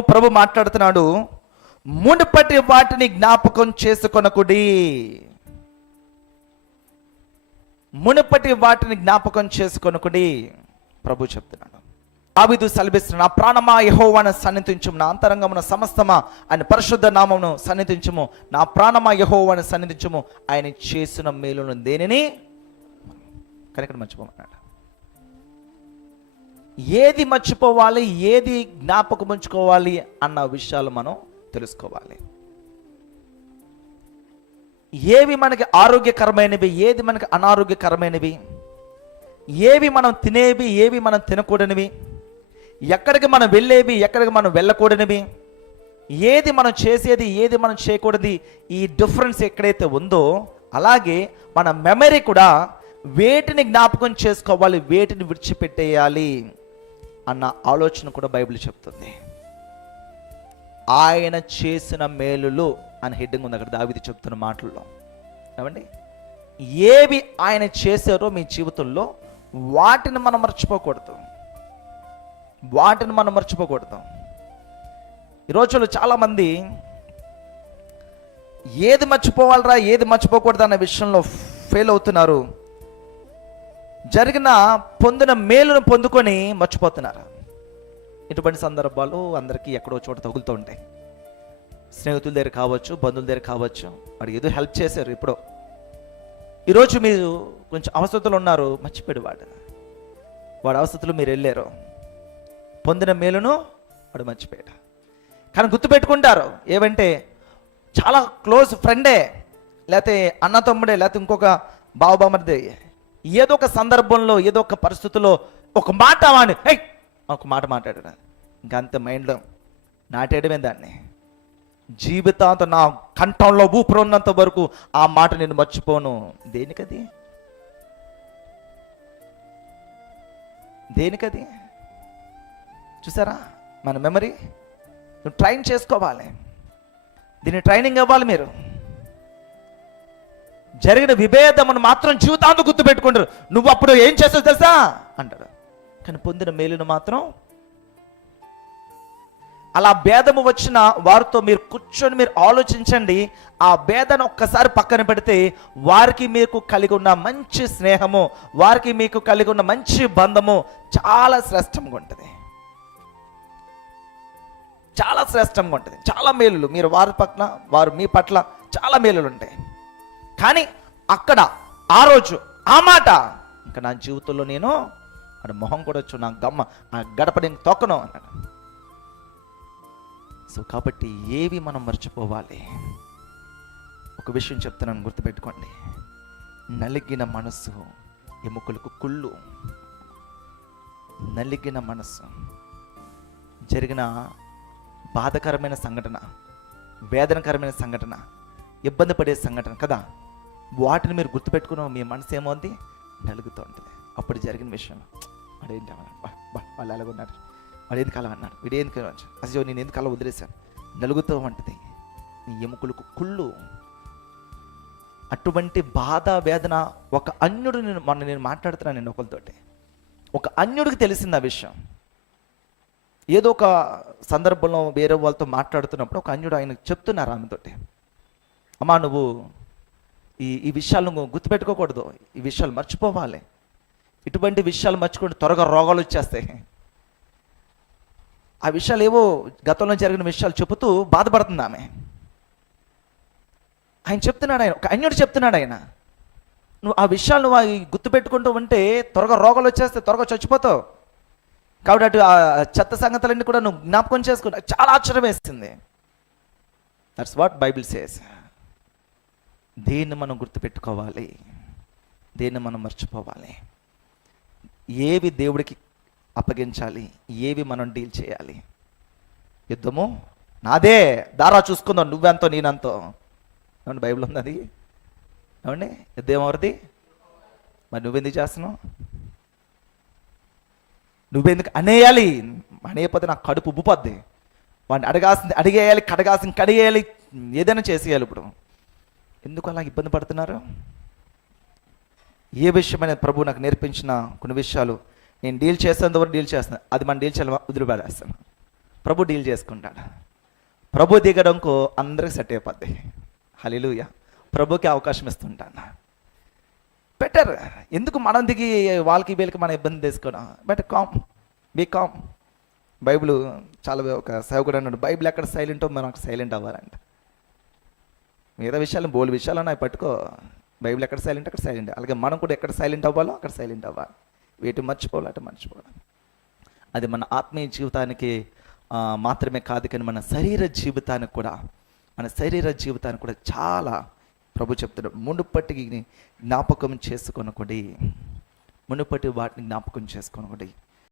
ప్రభు మాట్లాడుతున్నాడు మునుపటి వాటిని జ్ఞాపకం చేసుకొనకుడి. మునుపటి వాటిని జ్ఞాపకం చేసుకొనకుడి ప్రభు చెప్తున్నాడు. ఆవిదు సలిపిస్తున్న నా ప్రాణమా యహోవాను సన్నిధించుము నా అంతరంగమున సమస్తమా ఆయన పరిశుద్ధ నామమును సన్నిధించుము నా ప్రాణమా యహోవాను సన్నిధించుము ఆయన చేసిన మేలును దేనిని? కనుక మర్చిపోమన్నాడు ఏది మర్చిపోవాలి ఏది జ్ఞాపకం ఉంచుకోవాలి అన్న విషయాలు మనం తెలుసుకోవాలి. ఏవి మనకి ఆరోగ్యకరమైనవి ఏది మనకి అనారోగ్యకరమైనవి ఏవి మనం తినేవి ఏవి మనం తినకూడనివి ఎక్కడికి మనం వెళ్ళేవి ఎక్కడికి మనం వెళ్ళకూడనివి ఏది మనం చేసేది ఏది మనం చేయకూడదు ఈ డిఫరెన్స్ ఎక్కడైతే ఉందో అలాగే మన మెమరీ కూడా వేటిని జ్ఞాపకం చేసుకోవాలి వేటిని విడిచిపెట్టేయాలి. అన్న ఆలోచన కూడా బైబిల్ చెప్తుంది. ఆయన చేసిన మేలులు అని హెడ్డింగ్ ఉంది అక్కడ దావిది చెప్తున్న మాటల్లో. ఏమండి? ఏవి ఆయన చేశారో మీ జీవితంలో వాటిని మనం మర్చిపోకూడదు. వాటిని మనం మర్చిపోకూడదు. ఈ రోజుల్లో చాలామంది ఏది మర్చిపోవాలరా ఏది మర్చిపోకూడదు అనే విషయంలో ఫెయిల్ అవుతున్నారు. జరిగిన పొందిన మేలును పొందుకొని మర్చిపోతున్నారు. ఇటువంటి సందర్భాలు అందరికీ ఎక్కడో చోట తగులుతూ ఉంటాయి. స్నేహితుల దగ్గర కావచ్చు బంధువుల దగ్గర కావచ్చు వాడు ఏదో హెల్ప్ చేశారు ఇప్పుడు ఈరోజు మీరు కొంచెం అవసరతలు ఉన్నారు మర్చిపోయాడు వాడు. వాడు అవసరతలు మీరు వెళ్ళారు. పొందిన మేలును వాడు మర్చిపోయాడు. కానీ గుర్తుపెట్టుకుంటారు ఏమంటే చాలా క్లోజ్ ఫ్రెండే లేకపోతే అన్న తమ్ముడే లేకపోతే ఇంకొక బావబామర్దే. ఏదో ఒక సందర్భంలో ఏదో ఒక పరిస్థితిలో ఒక మాట వాడిని హై ఒక మాట మాట్లాడాడు. ఇంకా మైండ్లో నాటేయడమే దాన్ని. జీవితాంతం నా కంఠంలో ఊపిరి ఉన్నంత వరకు ఆ మాట నేను మర్చిపోను. దేనికది? దేనికది? చూసారా? మన మెమరీ? నువ్వు ట్రైన్ చేసుకోవాలి. దీన్ని ట్రైనింగ్ ఇవ్వాలి మీరు. జరిగిన విభేదమును మాత్రం జీవితాంతం గుర్తుపెట్టుకుంటారు. నువ్వు అప్పుడు ఏం చేస్తావు తెలుసా? అంటాడు. కానీ పొందిన మేలును మాత్రం అలా భేదము వచ్చిన వారితో మీరు కూర్చొని మీరు ఆలోచించండి. ఆ భేదను ఒక్కసారి పక్కన పెడితే వారికి మీకు కలిగి ఉన్న మంచి స్నేహము వారికి మీకు కలిగి ఉన్న మంచి బంధము చాలా శ్రేష్టంగా ఉంటుంది. చాలా శ్రేష్టంగా ఉంటుంది. చాలా మేలులు. మీరు వారి పట్ల వారు మీ పట్ల చాలా మేలులు ఉంటాయి. కానీ అక్కడ ఆ రోజు ఆ మాట ఇంకా నా జీవితంలో నేను అక్కడ మొహం కూడా వచ్చు నా గమ్మ ఆ గడప నేను తొక్కను అన్నాడు. సో కాబట్టి ఏవి మనం మర్చిపోవాలి? ఒక విషయం చెప్తున్నాను గుర్తుపెట్టుకోండి. నలిగిన మనస్సు ఎముకలకు కుళ్ళు. నలిగిన మనస్సు జరిగిన బాధకరమైన సంఘటన వేదనకరమైన సంఘటన ఇబ్బంది పడే సంఘటన కదా? వాటిని మీరు గుర్తుపెట్టుకున్న మీ మనసు ఏమవుంది నలుగుతూ ఉంటుంది అప్పుడు జరిగిన విషయం. వాడు ఏంటి అన్నాడు? వాళ్ళు అలాగ ఉన్నారు. వాడు ఎందుకు అలా అన్నాడు? వీడు ఎందుకు అసలు నేను ఎందుకు అలా వదిలేశాను? నలుగుతూ ఉంటుంది. నీ ఎముకలకు కుళ్ళు. అటువంటి బాధ వేదన ఒక అన్యుడు నేను మొన్న నేను మాట్లాడుతున్నాను నేను ఒకరితోటి ఒక అన్యుడికి తెలిసింది ఆ విషయం. ఏదో ఒక సందర్భంలో వేరే వాళ్ళతో మాట్లాడుతున్నప్పుడు ఒక అన్యుడు ఆయన చెప్తున్నారు ఆమెతోటి. అమ్మా నువ్వు ఈ ఈ విషయాలు నువ్వు గుర్తుపెట్టుకోకూడదు. ఈ విషయాలు మర్చిపోవాలి. ఇటువంటి విషయాలు మర్చిపోయి త్వరగా రోగాలు వచ్చేస్తాయి. ఆ విషయాలు ఏవో గతంలో జరిగిన విషయాలు చెబుతూ బాధపడుతుంది ఆమె. ఆయన చెప్తున్నాడు ఆయన ఒక అన్యుడు చెప్తున్నాడు ఆయన. నువ్వు ఆ విషయాలు నువ్వు అవి గుర్తుపెట్టుకుంటూ ఉంటే త్వరగా రోగాలు వచ్చేస్తే త్వరగా చచ్చిపోతావు. కాబట్టి అటు ఆ చెత్త సంగతులన్నీ కూడా నువ్వు జ్ఞాపకం చేసుకుంటా చాలా ఆశ్చర్యం వేస్తుంది. దట్స్ వాట్ బైబిల్ సేస్ దేన్ని మనం గుర్తుపెట్టుకోవాలి? దేన్ని మనం మర్చిపోవాలి? ఏవి దేవుడికి అప్పగించాలి? ఏవి మనం డీల్ చేయాలి? యుద్ధము? నాదే! దారా చూసుకుందాం నువ్వెంతో నేనంతో. ఏమండి బైబిల్ ఉంది అది? ఏమండి? యుద్ధం ఎవరిది? మరి నువ్వెందుకు చేస్తున్నావు? నువ్వెందుకు అనేయాలి? అనేయపోతే నాకు కడుపు ఉబ్బుపోద్ది. వాడిని అడగాల్సింది అడిగేయాలి కడగాల్సింది కడిగేయాలి ఏదైనా చేసేయాలి ఇప్పుడు. ఎందుకు అలా ఇబ్బంది పడుతున్నారు? ఏ విషయమైన ప్రభు నాకు నేర్పించిన కొన్ని విషయాలు నేను డీల్ చేసేంత డీల్ చేస్తాను అది మనం డీల్ చేయాలి వదిలిపడేస్తాను ప్రభు డీల్ చేసుకుంటాడు. ప్రభు దిగడంకు అందరికి సెట్ అయిపోద్ది. హలిలుయ ప్రభుకి అవకాశం ఇస్తుంటాను. బెటర్ ఎందుకు మనం దిగి వాళ్ళకి వీళ్ళకి మనం ఇబ్బంది తీసుకోవడం? Better com be com Bible చాలా ఒక సేవకుడు అన్నాడు బైబిల్ ఎక్కడ సైలెంటో మనం సైలెంట్ అవ్వాలంట. మిగతా విషయాలు బోల్ విషయాలు ఉన్నాయి పట్టుకో. బైబిల్ ఎక్కడ సైలెంట్ అక్కడ సైలెంట్. అలాగే మనం కూడా ఎక్కడ సైలెంట్ అవ్వాలో అక్కడ సైలెంట్ అవ్వాలి. వీటి మర్చిపోవాలి అటు మర్చిపోవాలి. అది మన ఆత్మీయ జీవితానికి మాత్రమే కాదు కానీ మన శరీర జీవితానికి కూడా మన శరీర జీవితానికి కూడా చాలా ప్రభు చెప్తున్నాడు మునుపటికి జ్ఞాపకం చేసుకొనకూడి. మునుపటి వాటిని జ్ఞాపకం చేసుకొనకూడి.